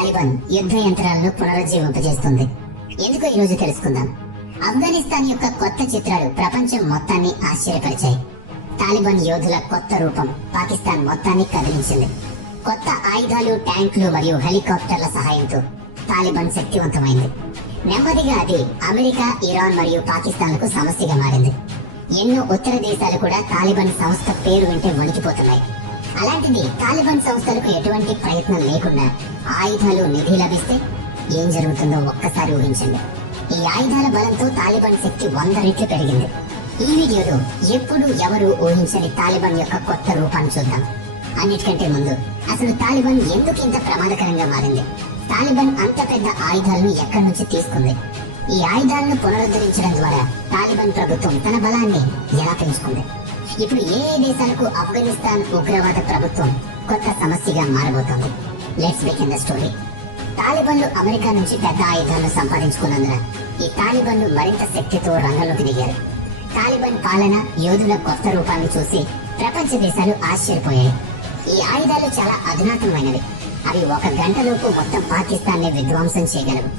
Taliban యుద్ధ యంత్రాలను పునరుజ్జీవింపజేస్తుంది. ఎందుకో ఈ రోజు తెలుసుకుందాం. ఆఫ్ఘనిస్తాన్ యొక్క కొత్త చిత్రాలు ప్రపంచం మొత్తాన్ని ఆశ్చర్యపరిచాయి. తాలిబాన్ యోధుల కొత్త రూపం పాకిస్తాన్ మొత్తాన్ని కదిలించింది. కొత్త ఆయుధాలు, ట్యాంకులు మరియు హెలికాప్టర్ల సహాయంతో తాలిబాన్ శక్తివంతమైంది. నెమ్మదిగా అది అమెరికా, ఇరాన్ మరియు పాకిస్తాన్లకు సమస్యగా మారింది. ఎన్నో ఉత్తర దేశాలు కూడా తాలిబాన్ సంస్థ పేరు వింటే వణికిపోతున్నాయి. అలాంటిది తాలిబాన్ సంస్థలకు ఎటువంటి ప్రయత్నం లేకుండా ఆయుధాలు, నిధి లభిస్తే ఏం జరుగుతుందో ఒక్కసారి ఊహించండి. ఈ ఆయుధాల బలంతో తాలిబాన్ శక్తి 100 రెట్లు పెరిగింది. ఈ వీడియోలో ఎప్పుడు ఎవరు ఊహించని తాలిబాన్ యొక్క కొత్త రూపాన్ని చూద్దాం. అన్నిటికంటే ముందు అసలు తాలిబాన్ ఎందుకు ఇంత ప్రమాదకరంగా మారింది? తాలిబాన్ అంత పెద్ద ఆయుధాలను ఎక్కడి నుంచి తీసుకుంది? ఈ ఆయుధాలను పునరుద్ధరించడం ద్వారా తాలిబాన్ ప్రభుత్వం తన బలాన్ని ఎలా పెంచుకుంది? ఇప్పుడు ఏ దేశాలకు ఆఫ్ఘనిస్తాన్ ఉగ్రవాద ప్రభుత్వం కొత్త సమస్యగా మారబోతోంది? Let's begin the story. తాలిబాన్లు అమెరికా నుంచి పెద్ద ఆయుధాలను సంపాదించుకున్నందున ఈ తాలిబాన్లు మరింత శక్తితో రంగంలోకి దిగారు. తాలిబాన్ పాలన, యోధుల కొత్త రూపాన్ని చూసి ప్రపంచ దేశాలు ఆశ్చర్యపోయాయి. ఈ ఆయుధాలు చాలా అధునాతనమైనవి. అవి 1 గంటలోపు మొత్తం పాకిస్తాన్ ని విధ్వంసం చేయగలవు.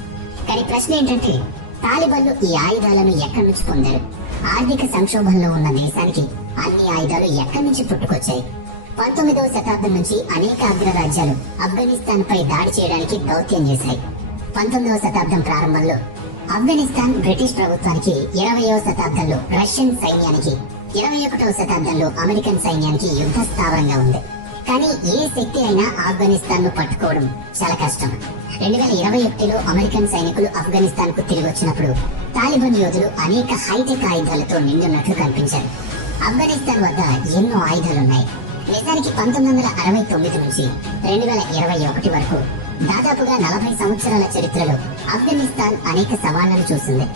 కానీ ప్రశ్న ఏంటంటే, తాలిబాన్లు ఈ ఆయుధాలను ఎక్కడి నుంచి పొందారు? ఆర్థిక సంక్షోభంలో ఉన్న దేశానికి అన్ని ఆయుధాలు ఎక్కడి నుంచి పుట్టుకొచ్చాయి? 19వ శతాబ్దం నుంచి అనేక అగ్రరాజ్యాలు ఆఫ్ఘనిస్తాన్ పై దాడి చేయడానికి దౌత్యం చేశాయి. 19వ శతాబ్దం ప్రారంభంలో ఆఫ్ఘనిస్తాన్ బ్రిటిష్ ప్రభుత్వానికి, 20వ శతాబ్దంలో రష్యన్ సైన్యానికి, 21వ శతాబ్దంలో అమెరికన్ సైన్యానికి యుద్ధ స్థావరంగా ఉంది. కానీ ఏ శక్తి అయినా ఆఫ్ఘనిస్తాన్ ను పట్టుకోవడం చాలా కష్టం. 2021లో అమెరికన్ సైనికులు ఆఫ్ఘనిస్తాన్ కు తిరిగి వచ్చినప్పుడు తాలిబాన్ యోధులు అనేక హైటెక్ ఆయుధాలతో నిండున్నట్లు కనిపించారు. ఆఫ్ఘనిస్తాన్ వద్ద ఎన్నో ఆయుధాలున్నాయి. నిజానికి 1969 నుంచి 2021 వరకు దాదాపుగా 40 సంవత్సరాల చరిత్రలో ఆఫ్ఘనిస్తాన్ అనేక సవాళ్లను చూసింది.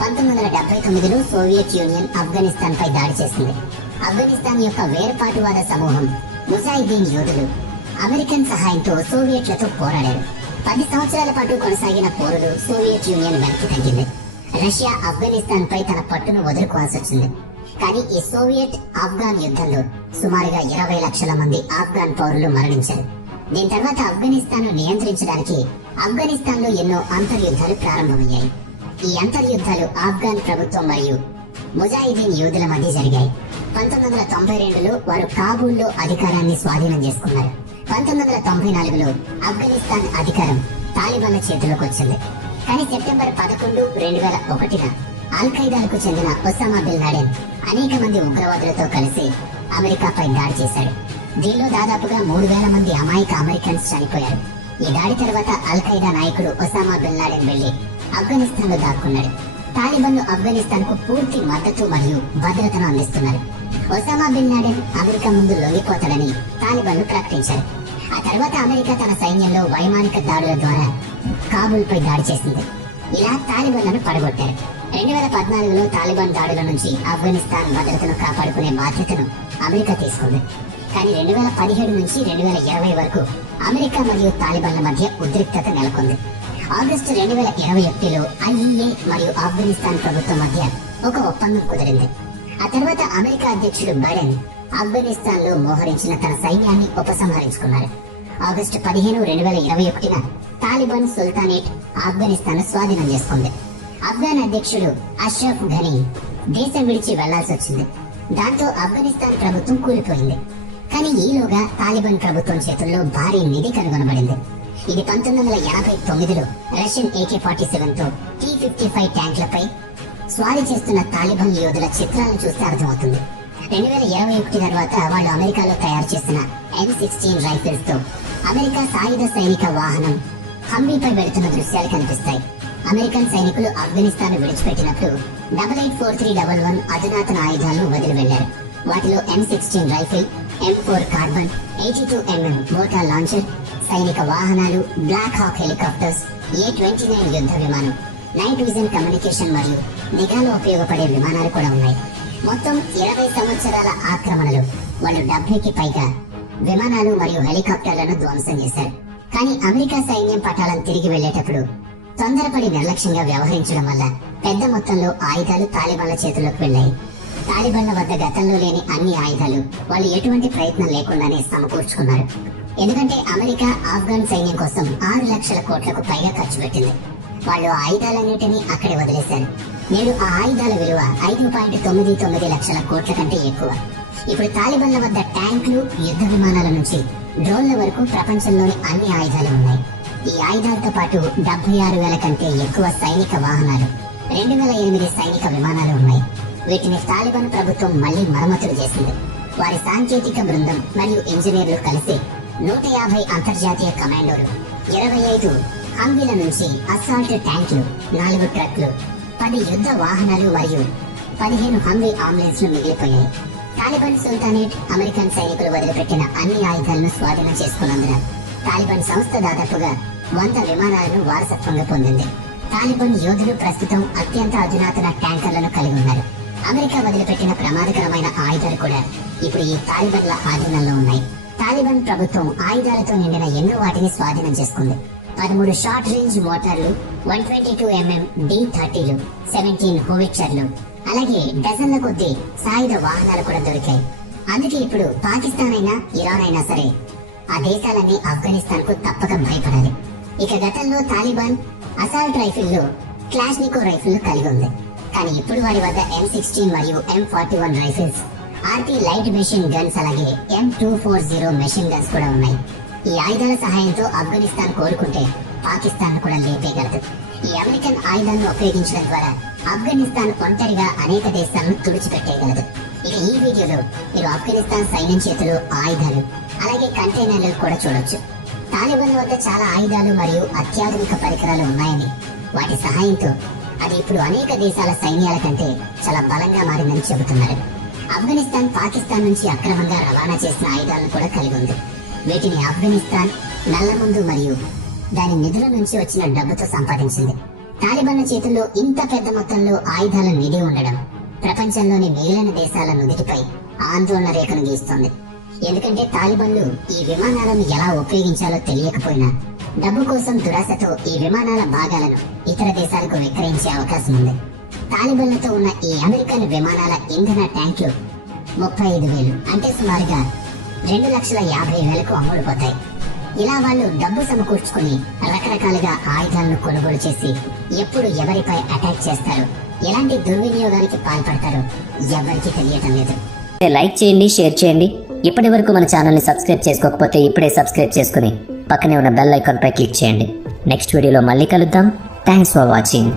1979లో సోవియట్ యూనియన్ ఆఫ్ఘనిస్తాన్ పై దాడి చేసింది. ఆఫ్ఘనిస్తాన్ యొక్క వేర్పాటువాద సమూహం ముజాహిదీన్ యోధులు అమెరికన్ సహాయంతో సోవియట్లతో పోరాడారు. 10 సంవత్సరాల పాటు కొనసాగిన పోరులో సోవియట్ యూనియన్ వెనక్కి తగ్గింది. రష్యా ఆఫ్ఘనిస్తాన్ పై తన పట్టును వదులుకోవాల్సి వచ్చింది. కానీ ఈ సోవియట్ ఆఫ్ఘాన్ యుద్ధంలో సుమారుగా 20 లక్షల మంది ఆఫ్ఘాన్ పౌరులు మరణించారు. దీని తర్వాత ఆఫ్ఘనిస్తాన్ ను నియంత్రించడానికి ఆఫ్ఘనిస్తాన్ లో ఎన్నో అంతర్యుద్ధాలు ప్రారంభమయ్యాయి. ఈ అంతర్యుద్ధాలు ఆఫ్ఘాన్ ప్రభుత్వం మరియు ముజాహిదీన్ యోధుల మధ్య జరిగాయి. 1992లో వారు కాబూల్లో అధికారాన్ని స్వాధీనం చేసుకున్నారు. 1994లో ఆఫ్ఘనిస్తాన్ అధికారం తాలిబాన్ల చేతిలోకి వచ్చింది. కానీ సెప్టెంబర్ 11, 2001న అల్-ఖైదాకు చెందిన ఒసామా బిన్ లాడెన్ అనేక మంది ఉగ్రవాదులతో కలిసి అమెరికాపై దాడి చేశాడు. దీనిలో దాదాపుగా 3000 మంది అమాయక అమెరికన్స్ చనిపోయారు. ఈ దాడి తర్వాత అల్-ఖైదా నాయకుడు ఒసామా బిన్ లాడెన్ వెళ్లి ఆఫ్ఘనిస్తాన్ లో దాక్కున్నాడు. తాలిబాన్లు ఆఫ్ఘనిస్తాన్ కు పూర్తి మద్దతు మరియు భద్రతను అందిస్తున్నారు. ఒసామా బిన్ లాడెన్ అమెరికా ముందు లొంగిపోతాడని తాలిబాన్లు ప్రకటించారు. ఆ తర్వాత అమెరికా తన సైన్యంలో వైమానిక దాడుల ద్వారా కాబూల్ పై దాడి చేసింది. ఇలా తాలిబాన్లను పడగొట్టారు. 2014లో తాలిబాన్ దాడుల నుంచి ఆఫ్ఘనిస్తాన్ భద్రతను కాపాడుకునే బాధ్యతను అమెరికా తీసుకుంది. కానీ 2017 నుంచి 2020 వరకు అమెరికా మరియు తాలిబాన్ల మధ్య ఉద్రిక్తత నెలకొంది. ఆగస్టు 2021లో ఐఈఏ మరియు ఆఫ్ఘనిస్తాన్ ప్రభుత్వం మధ్య ఒక ఒప్పందం కుదిరింది. ఆ తర్వాత అమెరికా అధ్యక్షుడు బైడెన్ ఆఫ్ఘనిస్తాన్ లో మోహరించిన తన సైన్యాన్ని ఉపసంహరించుకున్నారు. ఆగస్టు 15, 2021న తాలిబాన్ సుల్తానేట్ ఆఫ్ఘనిస్తాన్ స్వాధీనం చేసుకుంది. ఆఫ్ఘాన్ అధ్యక్షుడు అష్రఫ్ ఘనీ దేశం విడిచి వెళ్లాల్సి వచ్చింది. దాంతో ఆఫ్ఘనిస్తాన్ ప్రభుత్వం కూలిపోయింది. కానీ ఈలోగా తాలిబాన్ ప్రభుత్వం చేతుల్లో భారీ నిధి కనుగొనబడింది. ఇది 1989లో రష్యన్ AK-47తో T-55 ట్యాంకులపై స్వారీ చేస్తున్న తాలిబాన్ యోధుల చిత్రాలను చూస్తే అర్థమవుతుంది. 2021 తర్వాత వాళ్ళు అమెరికాలో తయారు చేసిన M16 రైఫిల్స్ తో అమెరికా సాయుధ సైనిక వాహనం హంవీపై వెళుతున్న దృశ్యాలు కనిపిస్తాయి. అమెరికన్ సైనికులు ఆఫ్ఘనిస్తాన్ విడిచిపెట్టినప్పుడు 884311 అధునాతన ఆయుధాలను వదిలి వెళ్లారు. వాటిలో M16 rifle, M4 carbon, 82mm motor launcher, సైనిక వాహనాలు, బ్లాక్ హాక్ హెలికాప్టర్స్, A-29 యుద్ధ విమానం, నైట్ విజన్ కమ్యూనికేషన్ మరియు నిఘాలో ఉపయోగపడే విమానాలు కూడా ఉన్నాయి. మొత్తం 20 సంవత్సరాల ఆక్రమణలు వాళ్ళు 70కి పైగా విమానాలు మరియు హెలికాప్టర్లను ధ్వంసం చేశారు. కానీ అమెరికా సైన్యం పటాలను తిరిగి వెళ్లేటప్పుడు తొందరపడి నిర్లక్ష్యంగా వ్యవహరించడం వల్ల పెద్ద మొత్తంలో ఆయుధాలు తాలిబాన్ల చేతుల్లోకి వెళ్లాయి. తాలిబాన్ల వద్ద గతంలో లేని అన్ని ఆయుధాలు వాళ్ళు ఎటువంటి ప్రయత్నం లేకుండానే సమకూర్చుకున్నారు. ఎందుకంటే అమెరికా ఆఫ్ఘన్ సైన్యం కోసం 6 లక్షల కోట్లకు పైగా ఖర్చు పెట్టింది. వాళ్ళు ఆ ఆయుధాలన్నిటినీ అక్కడే వదిలేశారు. నేడు ఆ ఆయుధాల విలువ 5.99 లక్షల కోట్ల కంటే ఎక్కువ. ఇప్పుడు తాలిబాన్ల వద్ద ట్యాంకులు, యుద్ధ విమానాల నుంచి డ్రోన్ల వరకు ప్రపంచంలోని అన్ని ఆయుధాలు ఉన్నాయి. ఈ ఆయుధాలతో పాటు 76,000 కంటే ఎక్కువ సైనిక వాహనాలు, 2008 సైనిక విమానాలు ఉన్నాయి. వీటిని తాలిబాన్ ప్రభుత్వం మళ్లీ మరమ్మతులు చేసింది. వారి సాంకేతిక బృందం మరియు ఇంజనీర్లు కలిసి 150 అంతర్జాతీయ కమాండోలు, 25 హంవీల నుంచి అసాల్ట్ ట్యాంకులు, 4 ట్రక్లు, 10 యుద్ధ వాహనాలు మరియు 15 హంవీ అంబులెన్స్లు మిగిలిపోయాయి. తాలిబాన్ సుల్తానేట్ అమెరికన్ సైనికులు వదిలిపెట్టిన అన్ని ఆయుధాలను స్వాధీనం చేసుకున్నందున తాలిబాన్ సంస్థ దాదాపుగా 100 విమానాలను వారసత్వంగా పొందింది. తాలిబాన్ యోధులు ప్రస్తుతం అత్యంత అధునాతన ట్యాంకర్లను కలిగి ఉన్నారు. అమెరికా వదిలిపెట్టిన ప్రమాదకరమైన ఆయుధాలు కూడా ఇప్పుడు ఈ తాలిబాన్ల ఆధీనంలో ఉన్నాయి. తాలిబాన్ ప్రభుత్వం ఆయుధాలతో నిండిన ఎన్నో వాటిని స్వాధీనం చేసుకుంది. 13 షార్ట్ రేంజ్ మోటార్లు, 122 D30లు, 17 హోవిట్జర్లు, అలాగే డజన్ల కొద్దీ సాయుధ వాహనాలు కూడా దొరికాయి. అందుకే ఇప్పుడు పాకిస్తాన్ అయినా, ఇరాన్ అయినా సరే ఆ దేశాలన్నీ ఆఫ్ఘనిస్తాన్ కు తప్పక భయపడాలి. ఇక గతంలో తాలిబాన్ అసాల్ట్ రైఫిల్లు, క్లాష్నికో రైఫిల్లు కలిగి ఉంది. కానీ ఇప్పుడు వారి వద్ద M16 మరియు M41 rifles, RT light machine guns, అలాగే M240 మెషిన్ గన్స్ కూడా ఉన్నాయి. ఈ ఆయుధాల సహాయంతో ఆఫ్ఘనిస్తాన్ కోరుకుంటే పాకిస్తాన్ కూడా లేపేయగలదు. ఈ అమెరికన్ ఆయుధాలను ఉపయోగించడం ద్వారా ఆఫ్ఘనిస్తాన్ ఒంటరిగా అనేక దేశాలను తుడిచిపెట్టేయగలదు. ఇక ఈ వీడియోలో మీరు ఆఫ్ఘనిస్తాన్ సైన్యం చేతులు ఆయుధాలు, అలాగే కంటైనర్లు కూడా చూడొచ్చు. తాలిబాన్ వద్ద చాలా ఆయుధాలు మరియు అత్యాధునిక పరికరాలు ఉన్నాయని, వాటి సహాయంతో అది ఇప్పుడు అనేక దేశాల సైన్యాల కంటే చాలా బలంగా మారిందని చెబుతున్నారు. ఆఫ్ఘనిస్తాన్ పాకిస్తాన్ నుంచి అక్రమంగా రవాణా చేసిన ఆయుధాలను కూడా కలిగి ఉంది. వీటిని ఆఫ్ఘనిస్తాన్ నల్లమందు మరియు దాని నిధుల నుంచి వచ్చిన డబ్బుతో సంపాదించింది. తాలిబాన్ల చేతుల్లో ఇంత పెద్ద మొత్తంలో ఆయుధాల నిధి ఉండడం ప్రపంచంలోని మిగిలిన దేశాల నుదిటిపై ఆందోళన రేఖను గీస్తోంది. ఎందుకంటే తాలిబాన్లు ఈ విమానాలను ఎలా ఉపయోగించాలో తెలియకపోయినా డబ్బు కోసం దురాశతో ఈ విమానాల భాగాలను ఇతర దేశాలకు విక్రయించే అవకాశం ఉంది. తాలిబాన్లతో ఉన్న ఈ అమెరికన్ విమానాల ఇంధన ట్యాంకులు 35,000 అంటే సుమారుగా 2,50,000కు అమ్ముడుపోతాయి. ఇలా వాళ్ళు డబ్బు సమకూర్చుకుని రకరకాలుగా ఆయుధాలను కొనుగోలు చేసి ఎప్పుడు ఎవరిపై అటాక్ చేస్తారో, ఎలాంటి దుర్వినియోగానికి పాల్పడతారో ఎవరికీ తెలియటం లేదు. లైక్ చేయండి, షేర్ చేయండి. ఇప్పటి వరకు మన ఛానల్ని సబ్స్క్రైబ్ చేసుకోకపోతే ఇప్పుడే సబ్స్క్రైబ్ చేసుకుని పక్కనే ఉన్న బెల్ ఐకాన్ పై క్లిక్ చేయండి. నెక్స్ట్ వీడియోలో మళ్ళీ కలుద్దాం. Thanks for watching.